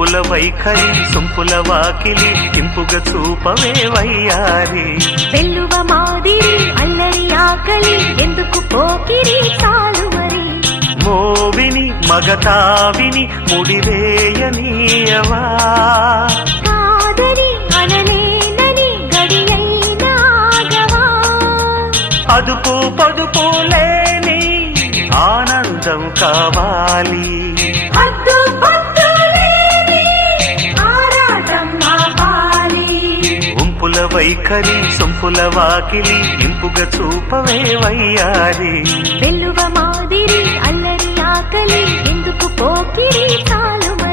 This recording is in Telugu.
ఉంపుల వైఖరి సొంపుల వాకిలి ఇంపుగా చూపవే వయ్యారి వెల్లువ మాదిరి అల్లరి ఆకలి ఎందుకు పోకిరి చాలు మరి మోవిని మగతావిని ముడివేయనీయవా కాదని అనలేనని గడియైనాగవా అదుపు పదుపు లేని ఆనందం కావాలి హద్దు పద్దు లేని ఆరాటం ఆపాలి ఉంపుల వైఖరి సొంపుల వాకిలి ఇంపుగా చూపవే వయ్యారి వెల్లువ మాదిరి అల్లరి ఆకలి ఎందుకు పోకిరి చాలు మరి